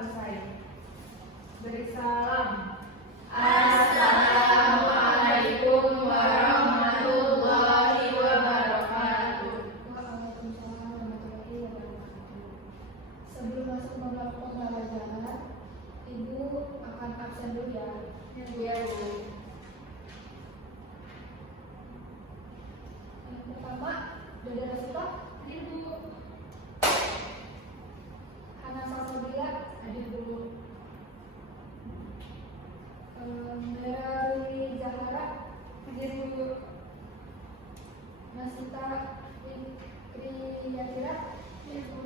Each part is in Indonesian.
selesai. Beri salam. Assalamualaikum warahmatullahi wabarakatuh. Waalaikumsalam warahmatullahi wabarakatuh. Sebelum masuk pembelajaran, Ibu akan absen dulu ya. Ya, Bu. Yang pertama, Dede Rasuka, Ibu. Hana Salsabila, hadir dulu. Merali Zahara, Hadir, Bu. Nasita Kriyatira, Hadir, Bu.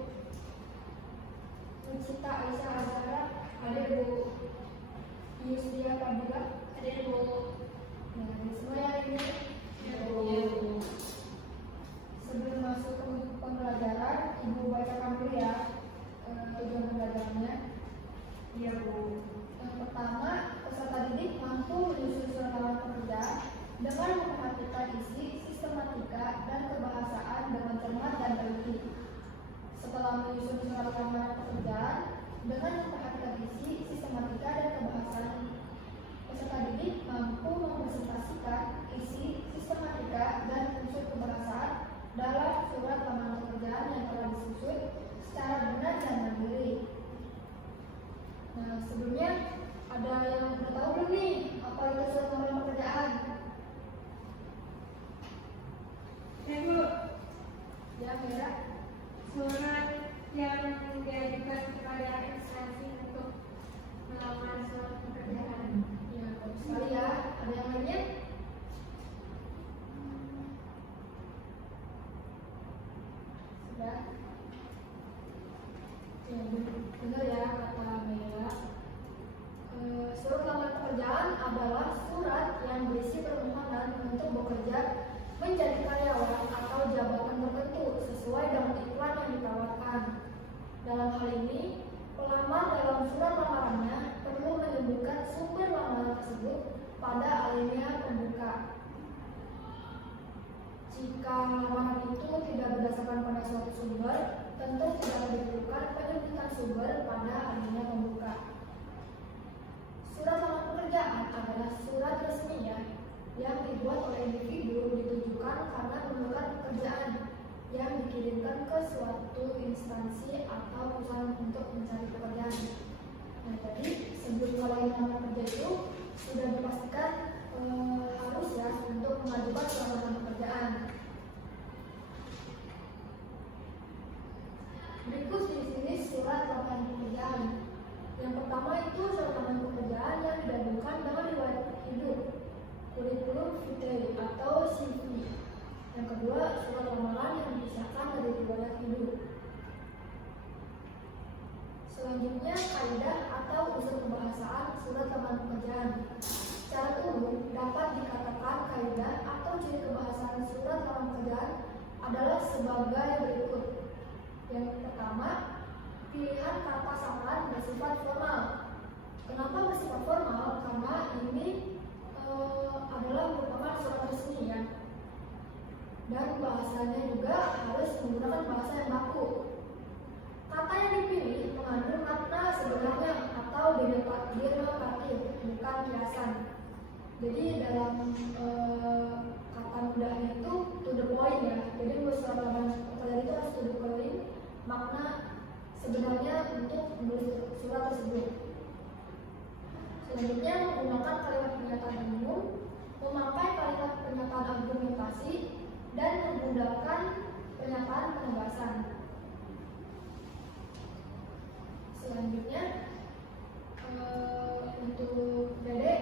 Nucita Aisyah Azhara, hadir Bu. Yusdia Fadila, Hadir, Bu. nah, semua yang ini. Ya, Bu. Sebelum masuk ke pembelajaran, Ibu bacakan dulu ya tujuan pembelajarannya. Iya, Bu. Yang pertama, peserta didik mampu menyusun surat lamaran pekerjaan dengan memperhatikan isi, sistematika, dan kebahasaan dengan cermat dan teliti. Setelah menyusun surat lamaran pekerjaan dengan memperhatikan isi, sistematika, dan kebahasaan, peserta didik mampu mempresentasikan isi, sistematika, dan unsur kebahasaan dalam surat lamaran pekerjaan yang telah disusun secara benar dan mandiri. Nah, sebelumnya ada yang udah tahu belum nih apa itu surat lamaran pekerjaan? Ya, Bu. Ya, Vera. Surat yang diajukan kepada instansi untuk melamar surat pekerjaan. Ya, bagus sekali ya. Ada yang lainnya? Sudah. Ya, benar ya kata Mela. Surat lamaran pekerjaan adalah surat yang berisi permohonan untuk bekerja menjadi karyawan atau jabatan tertentu sesuai dengan iklan yang ditawarkan. Dalam hal ini, pelamar dalam surat lamarannya perlu menyebutkan sumber lamaran tersebut pada alinea pembuka. Jika lamaran itu tidak berdasarkan pada suatu sumber, tentu tidak diperlukan penyebutan sumber pada alinea pembuka. Surat lamaran pekerjaan adalah surat resmi yang dibuat oleh individu ditujukan karena memerlukan pekerjaan yang dikirimkan ke suatu instansi atau perusahaan untuk mencari pekerjaan. Nah, tadi sebelum mulai melamar kerja itu sudah dipastikan harus ya untuk mengajukan surat lamaran pekerjaan. Berikut di sini surat lamaran pekerjaan. Yang pertama itu surat lamaran pekerjaan yang digabungkan dengan riwayat hidup, kurikulum vitae atau CV. Yang kedua, surat lamaran yang dipisahkan dari riwayat hidup. Selanjutnya, kaidah atau unsur kebahasaan surat lamaran pekerjaan. Secara umum dapat dikatakan kaidah atau ciri kebahasaan surat lamaran pekerjaan adalah sebagai berikut. Yang pertama, pilihan kata samaran bersifat formal. Kenapa bersifat formal? Karena ini adalah merupakan surat resmi ya. Dan bahasanya juga harus menggunakan bahasa yang baku. Kata yang dipilih mengandung makna sebenarnya atau denotatif, bukan kiasan. Jadi dalam kata mudahnya itu to the point ya. Jadi surat lamaran pekerjaan itu harus to the point, makna sebenarnya untuk menulis surat tersebut. Selanjutnya, menggunakan kalimat pernyataan umum, memakai kalimat pernyataan argumentasi, dan menggunakan pernyataan penegasan. Selanjutnya, untuk Dede,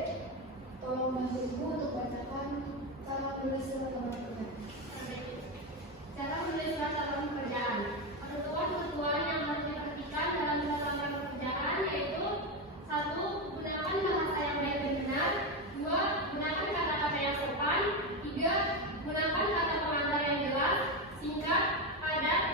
tolong bantu Ibu untuk bacakan cara menulis surat lamaran pekerjaan. Cara menulis surat lamaran pekerjaan. Ketentuan-ketentuan yang harus diperhatikan dalam surat lamaran pekerjaan yaitu: 1. Gunakan bahasa yang baik dan benar. 2. Gunakan kata-kata yang sopan. 3. Gunakan kata pengantar yang jelas, singkat, padat.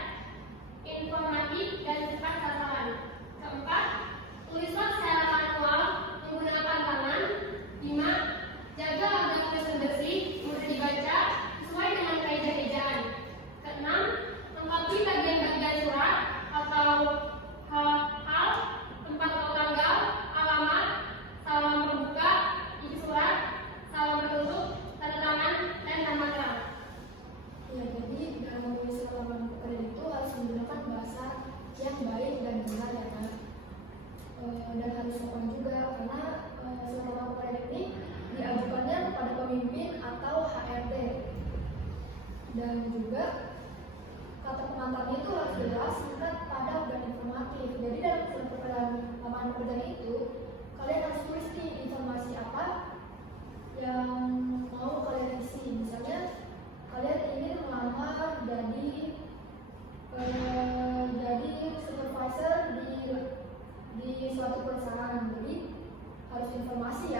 pekerjaan itu, kalian harus tulis nih informasi apa yang mau kalian isi. Misalnya kalian ingin melamar jadi supervisor di suatu perusahaan. Jadi harus informasi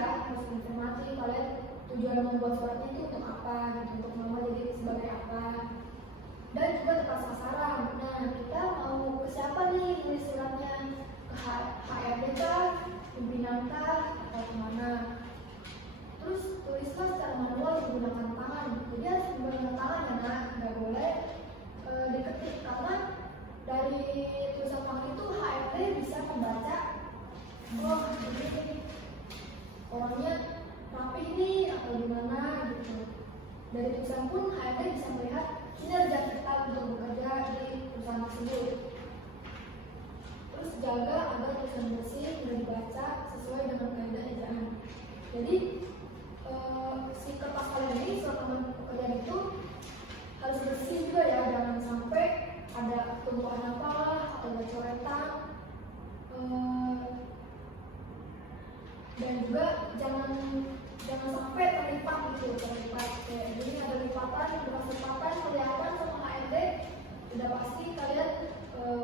kalian tujuan membuat suratnya itu untuk apa, gitu, untuk melamar jadi sebagai apa, dan juga tepat sasaran. Nah, kita mau ke siapa nih tulis suratnya? Ke HRD kah, pimpinan kah, atau kemana? Terus tulislah secara manual menggunakan tangan. Jadi harus menggunakan tangan ya, nah, nggak boleh diketik, karena dari tulisan tangan itu HRD bisa membaca, oh ini orangnya rapi nih atau gimana gitu. Dari tulisan pun HRD bisa melihat kinerja kita untuk bekerja di perusahaan tersebut. Terus jaga agar tulisan bersih dan dibaca sesuai dengan kaidah ejaan. Jadi si kertas kalian ini surat lamaran pekerjaan itu harus bersih juga ya, jangan sampai ada tumpuan apalah atau ada coretan, dan juga jangan sampai terlipat kayak gini, ada lipatan, bekas lipatan kelihatan sama HRD, udah pasti kalian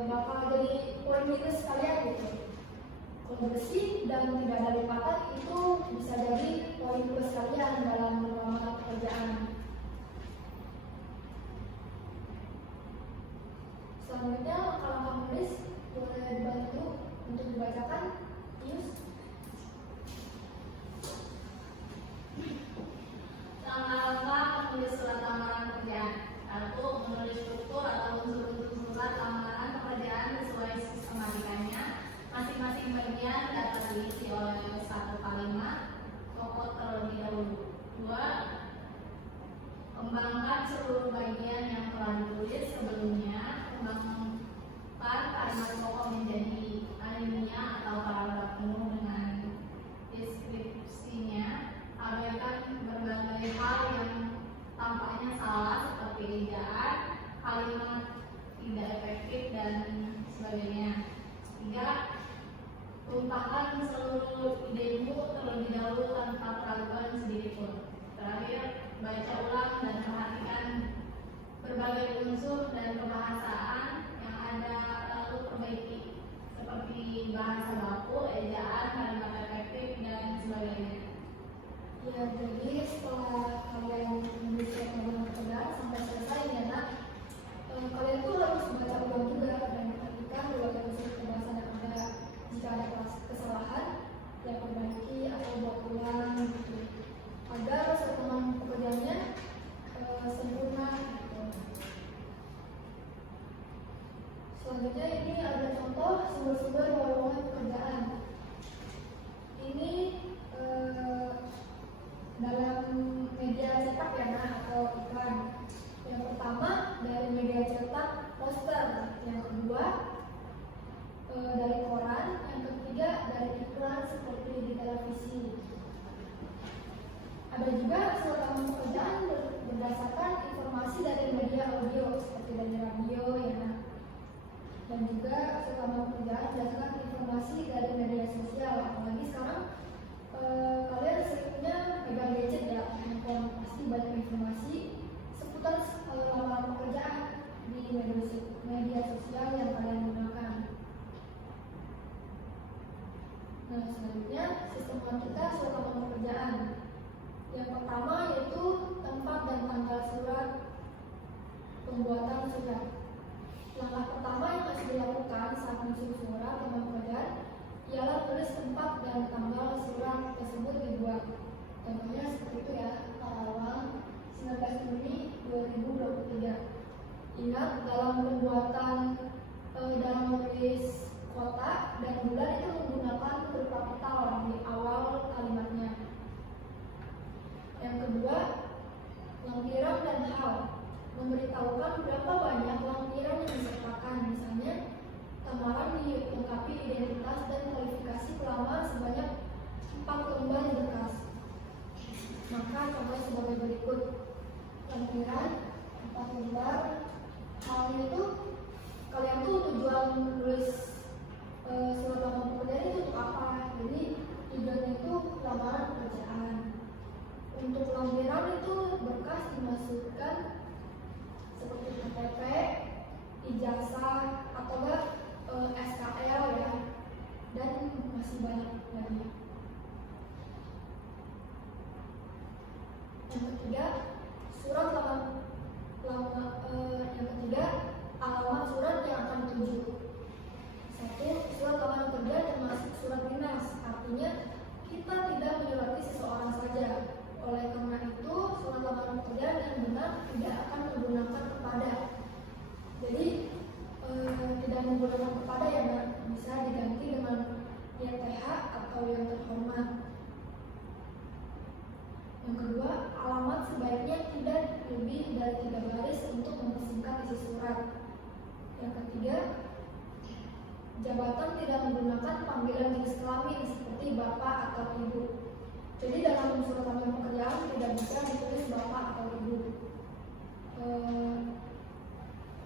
bakal jadi poin minus kalian gitu. Kalau bersih dan tidak ada lipatan itu bisa jadi poin plus kalian dalam melamar pekerjaan. Selanjutnya langkah-langkah menulis boleh dibantu untuk dibacakan. Yus. Langkah-langkah menulis surat lamaran pekerjaan. 1. Menulis struktur atau unsur-unsur surat lamaran pekerjaan sesuai sistematikanya. Masing-masing bagian dapat diisi oleh satu kalimat pokok terlebih dahulu. 2. Kembangkan seluruh bagian yang telah ditulis sebelumnya. Kembangkan kalimat pokok menjadi alinea atau paragraf penuh dengan deskripsinya. Abaikan berbagai hal yang tampaknya salah seperti ejaan, kalimat tidak efektif, dan sebagainya. 3. Tumpahkan seluruh idemu terlebih dahulu tanpa keraguan sedikitpun. Terakhir, baca ulang dan perhatikan berbagai unsur dan kebahasaan yang ada, lalu perbaiki seperti bahasa baku, ejaan, kalimat efektif, dan sebagainya. Ya, jadi setelah kalian menulis surat lamaran pekerjaan sampai selesai ya nak, kalian tuh harus baca ulang juga dan perhatikan berbagai unsur kebahasaan yang ada. Jika ada kesalahan, ya perbaiki atau buat ulang gitu, agar surat lamaran pekerjaannya sempurna gitu. Selanjutnya ini ada contoh sumber-sumber lowongan pekerjaan. Ini dalam media cetak ya nah, atau iklan. Yang pertama dari media cetak poster, yang kedua dari koran, yang ketiga dari iklan seperti di televisi. Ada juga surat lamaran pekerjaan berdasarkan informasi dari media audio seperti dari radio ya nah. Dan juga surat lamaran pekerjaan berdasarkan informasi dari media sosial. Apalagi sekarang kalian seringnya megang gadget ya, handphone, pasti banyak informasi seputar lamaran pekerjaan di media sosial yang kalian gunakan. Nah, selanjutnya sistematika surat lamaran pekerjaan. Yang pertama yaitu tempat dan tanggal surat pembuatan surat. Langkah pertama yang harus dilakukan saat menyusun surat lamaran pekerjaan ialah tulis tempat dan tanggal surat tersebut dibuat. Contohnya seperti itu ya, Karawang 19 Juni 2023. Ingat dalam pembuatan dalam menulis kota dan bulan itu menggunakan huruf kapital di awal kalimatnya. Yang kedua, lampiran dan hal. Memberitahukan berapa banyak lampiran yang disertakan, misalnya lamaran dilengkapi identitas dan kualifikasi pelamar sebanyak 4 lembar berkas. Maka contoh sebagai berikut: lampiran 4 lembar. Halnya itu kalian tuh tujuan menulis surat lamaran pekerjaan itu untuk apa? masih banyak lagi. Yang ketiga, alamat surat yang akan dituju. 1. Surat lamaran kerja termasuk surat dinas, artinya kita tidak menyurati seseorang saja. Oleh karena itu, surat lamaran kerja yang benar tidak akan menggunakan kepada. Jadi tidak menggunakan kepada yang bisa diganti dengan YTH atau yang terhormat. Yang kedua, alamat sebaiknya tidak lebih dari 3 baris untuk mempersingkat isi surat. Yang ketiga, jabatan tidak menggunakan panggilan jenis kelamin seperti bapak atau ibu. Jadi dalam surat lamaran pekerjaan tidak bisa ditulis bapak atau ibu.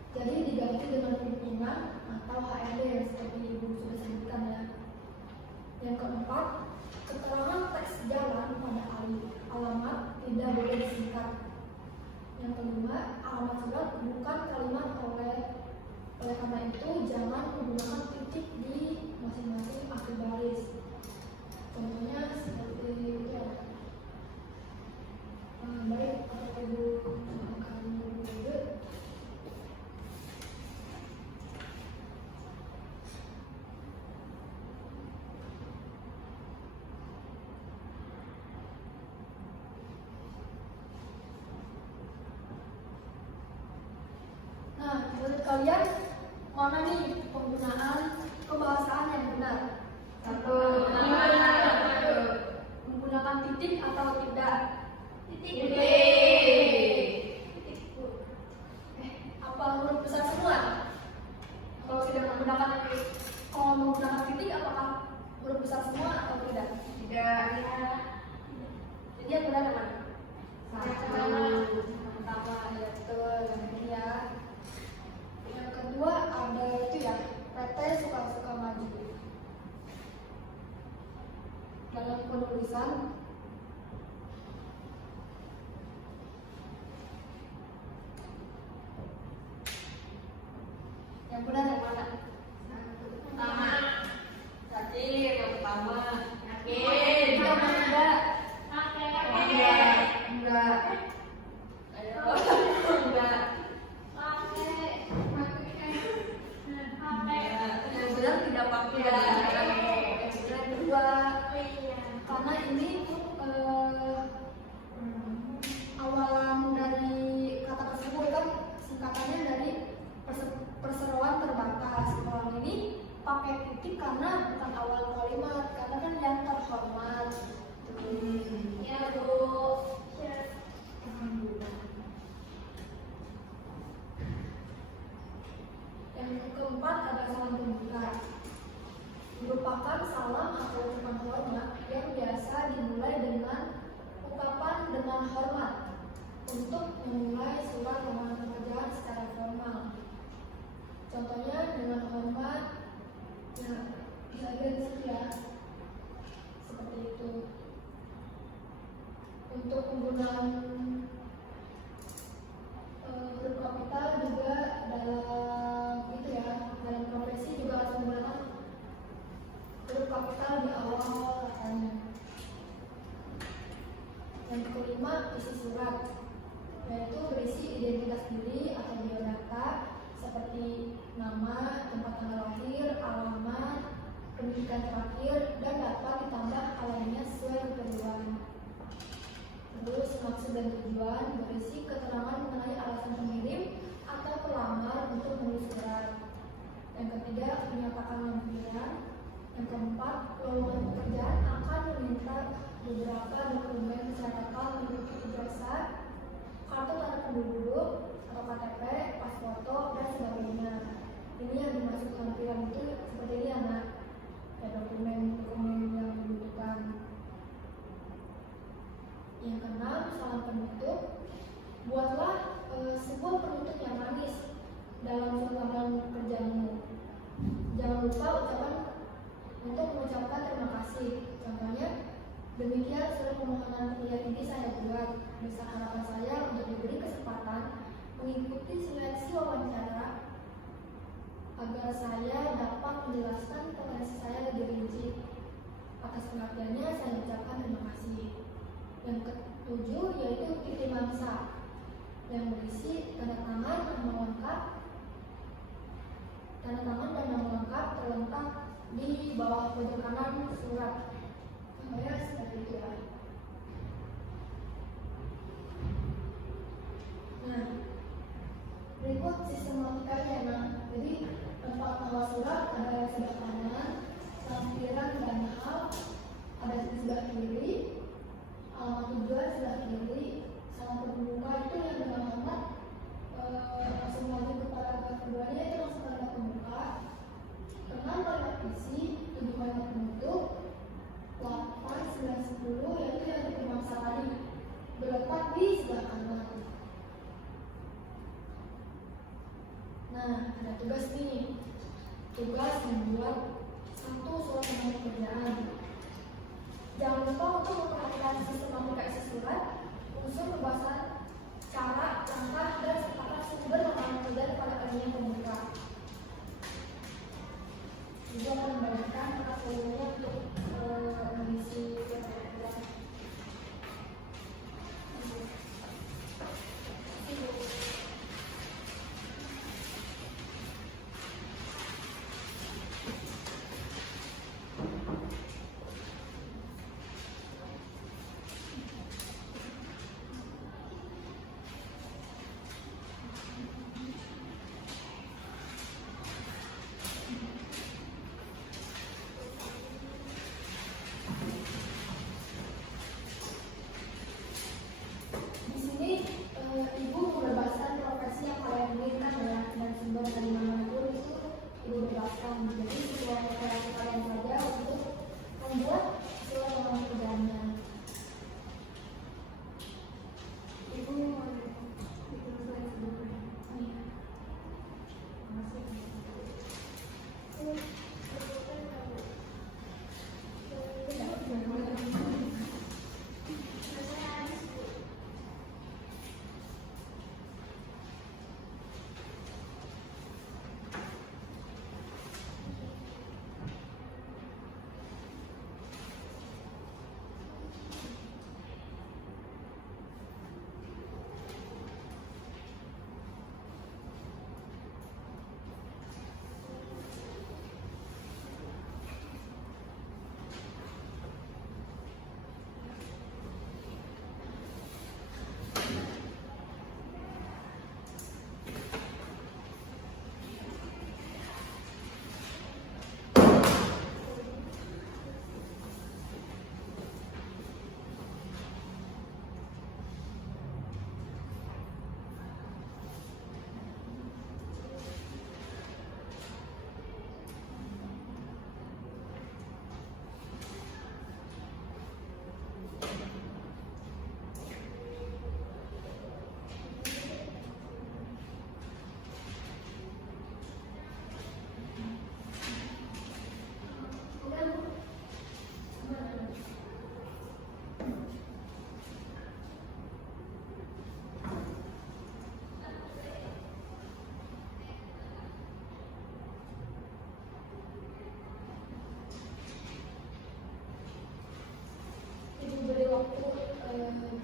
Jadi diganti dengan pimpinan atau HRD seperti ibu sudah sebutkan ya. Yang keempat, keterangan teks jalan pada alamat tidak boleh disingkat. Yang kelima, alamat surat bukan kalimat oleh karena itu jangan menggunakan titik di masing-masing akhir baris. Contohnya seperti itu ya. Baik, Bapak Ibu akan berikut. Nah, menurut kalian mana nih penggunaan kebahasaan yang benar? 1. Menggunakan titik atau tidak? Titik. Apa huruf besar semua? Kalau menggunakan titik, apakah huruf besar semua atau tidak? Tidak. Jadi yang benar mana? 1. Pertama, ya betul, yang ini ya. Yang kedua ada itu ya, PT suka-suka maju. Dalam penulisan yang benar yang mana? Pertama. Tadi yang pertama. Yakin? Tidak. Enggak. Ayo. Enggak. Yang benar tidak pakai. Yang benar kedua. Karena ini awalan dari kata tersebut kan singkatannya dari perseroan terbatas. Kalau ini pakai titik karena bukan awal kalimat, karena kan yang terhormat. Ya Bu. Yang keempat ada salam pembuka. Merupakan salam atau ucapan hormat yang biasa dimulai dengan ucapan dengan hormat untuk memulai surat lamaran pekerjaan secara formal. Contohnya dengan hormat, ya bisa lihat di situ ya, seperti itu. Untuk penggunaan huruf kapital juga dalam itu ya, dalam profesi juga harus menggunakan huruf kapital di awal katanya. Yang kelima, isi surat, yaitu berisi identitas diri atau biodata seperti nama, tempat tanggal lahir, alamat, pendidikan terakhir, dan dapat ditambah hal lainnya sesuai keperluan. Terus maksud dan tujuan, berisi keterangan mengenai alasan pengirim atau pelamar untuk menulis surat. Yang ketiga, menyatakan lampiran. Yang keempat, lowongan pekerjaan akan meminta beberapa dokumen kesehatan meliputi ijazah, kartu tanda penduduk atau KTP, pas foto, dan sebagainya. Ini yang dimaksud lampiran itu seperti ini anak, ya dokumen yang dibutuhkan. Yang keenam, salam penutup. Buatlah sebuah penutup yang manis dalam surat lamaran kerjamu. Jangan lupa ucapan untuk mengucapkan terima kasih. Contohnya, demikian surat permohonan kuliah ini saya buat. Besar harapan saya untuk diberi kesempatan mengikuti seleksi wawancara agar saya dapat menjelaskan potensi saya lebih rinci. Atas perhatiannya saya ucapkan terima kasih. Yang ketujuh yaitu kirim mangsa yang berisi tanda tangan dan nama lengkap terletak di bawah pojok kanan surat. Namanya seperti itu ya. Nah, berikut sistematikanya. Nah, jadi tempat nama surat ada di sebelah kanan, lampiran dan hal ada di sebelah kiri, alamat tujuan sebelah kiri, salam pembuka itu yang dengan alamat langsung maju ke paragraf keduanya itu langsung paragraf pembuka, dengan kalimat isi, tujuh kalimat penutup, 8, 9, 10 yaitu yang dimangsa tadi berletak di sebelah kanan. Nah, ada tugas nih. Tugas membuat satu surat tentang pekerjaan. Jangan lupa untuk memperhatikan sistematika isi surat, unsur pembahasan, cara, langkah, dan serta sumber lapangan kerja pada kalian pembuka. Juga akan membagikan portfolio untuk mengisi pekerjaan. Di sini ibu membebaskan profesi yang kalian inginkan ya, dan sumber dari manapun itu ibu bebaskan. Jadi sebuah kreasi kalian saja untuk membuat surat lamaran kerjanya. Ibu mau bikin slide sebelumnya. Waktu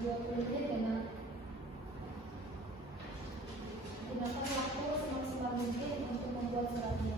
20 menit dengan gunakan waktu semaksimal mungkin untuk membuat suratnya.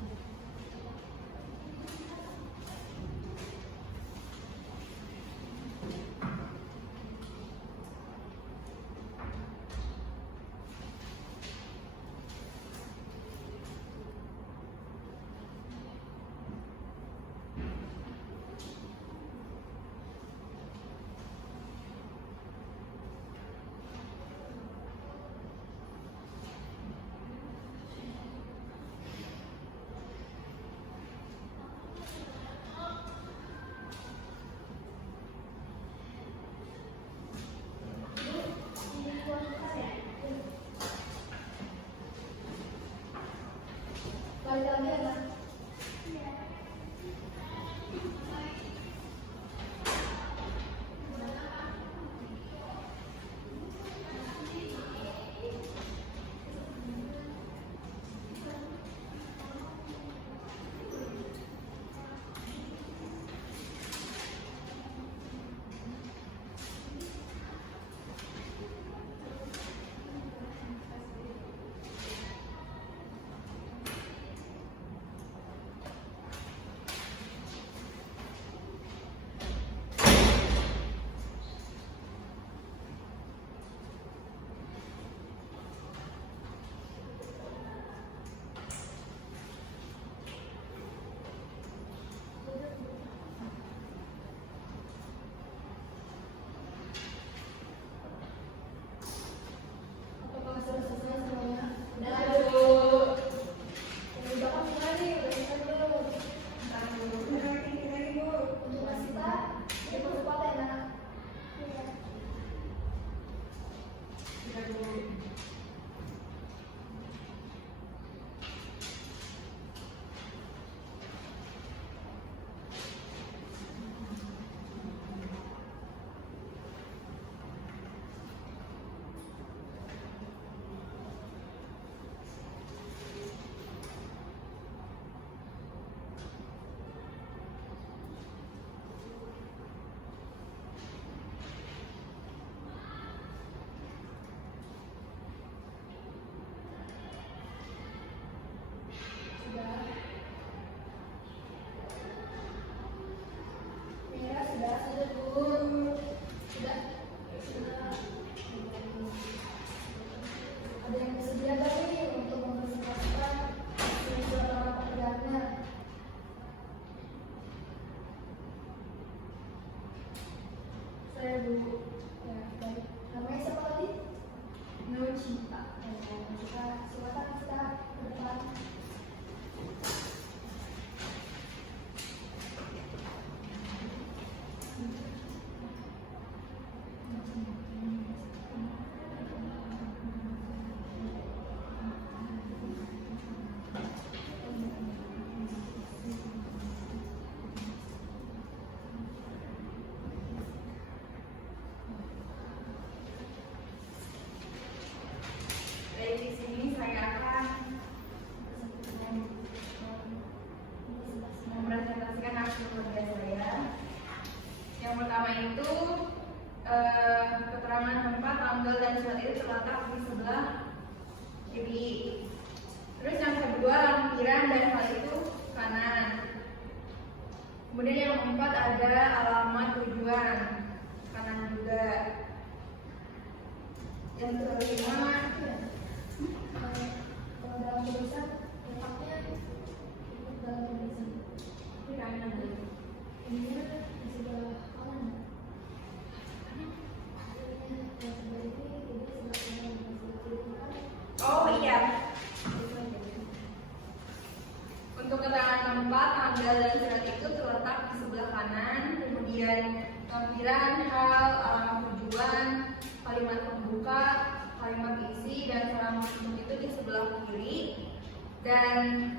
terletak di sebelah kiri. Terus yang kedua lampiran dan hal itu kanan. Kemudian yang keempat ada alamat tujuan, kanan juga. Yang kelima, kalau dalam tulisan letaknya ikut dalam tulisan. di kanan. Ininya di sebelah kanan. Ininya yang sebelah ini sebelah kanan, yang sebelah kiri kan. Oh iya. Untuk keterangan keempat, tanggal dan surat itu terletak di sebelah kanan. Kemudian lampiran, hal, alamat tujuan, kalimat pembuka, kalimat isi, dan salam tutup itu di sebelah kiri. Dan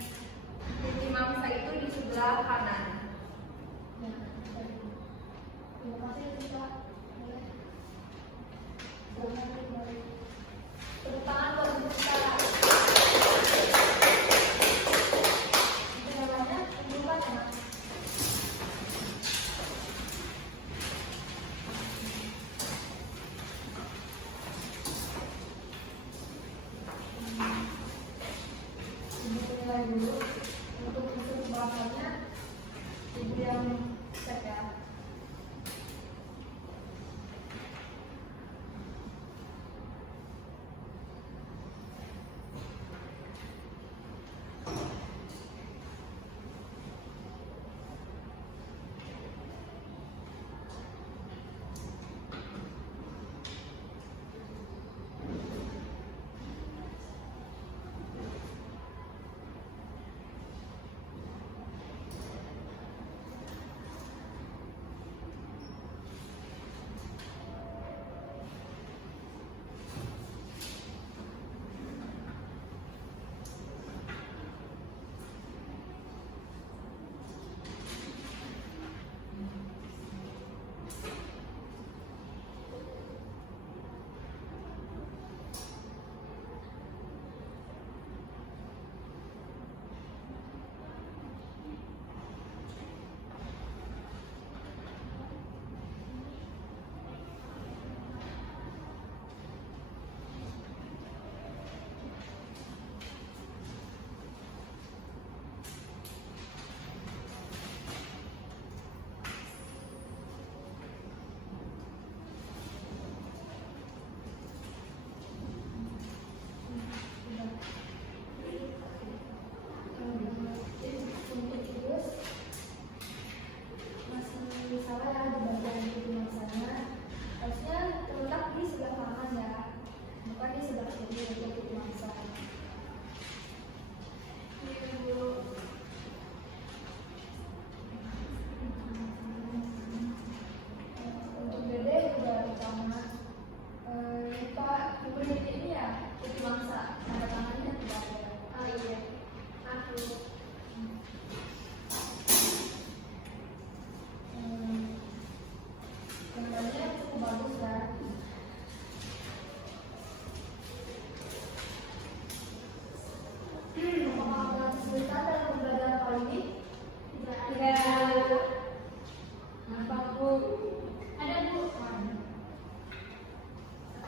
kunci mangsa itu di sebelah kanan. Ya, terima kasih Pak. Boleh. Silakan kembali. Tepuk tangan buat Ibu Sarah. Itu namanya pembukaan ya. Ibu nilai dulu untuk unsur bahasanya. Ibu yang cek ya. Masih salah ya di bagian itu masanya. Harusnya terletak di sebelah kanan ya, bukan di sebelah kiri untuk itu masa. Untuk Dede udah utama. Pak, Ibu ini ya itu mangsa, tanda tangannya tidak ada. Oh iya, aku. Gambarnya cukup bagus kan? Apakah ada kesulitan dalam pembelajaran kali ini? Tidak. Nampak Bu. Ada Bu.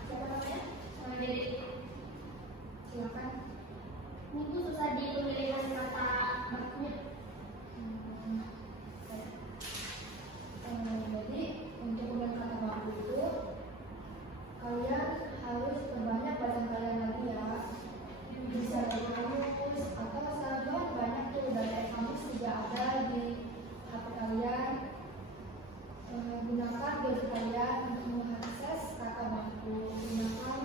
Siapa namanya? Sama Dede. Silakan. Buku susah di pemilihan kata bakunya. Jadi untuk pemilihan kata baku itu kalian harus perbanyak bacaan kalian lagi ya. Bisa dari kamus atau sahabat banyak tuh dari kamus juga ada di HP kalian. Gunakan gadget kalian untuk mengakses kata baku. Gunakan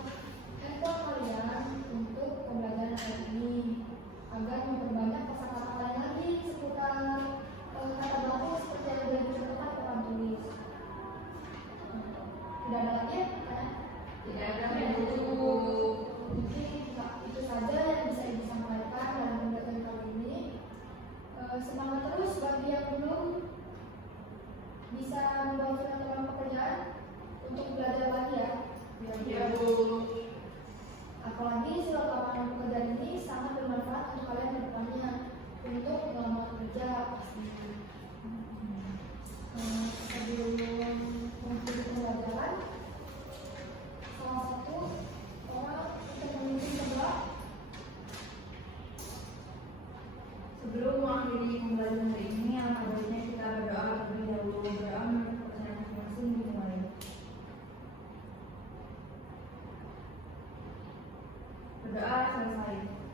handphone kalian untuk pembelajaran hari ini agar memperbanyak kosakata kalian lagi seputar kata baku seperti yang sudah dicontohkan di papan tulis. Tidak ada lagi ya? Tidak ada Bu. Mungkin itu saja yang bisa Ibu sampaikan dalam pembelajaran kali ini. Semangat terus bagi yang belum bisa membuat surat dalam pekerjaan untuk belajar lagi ya. Ya Bu. Apalagi surat lapangan pekerjaan ini sangat bermanfaat untuk kalian ke depannya untuk melamar kerja pastinya. Sebelum mengakhiri pembelajaran, salah satu orang Berdoa selesai.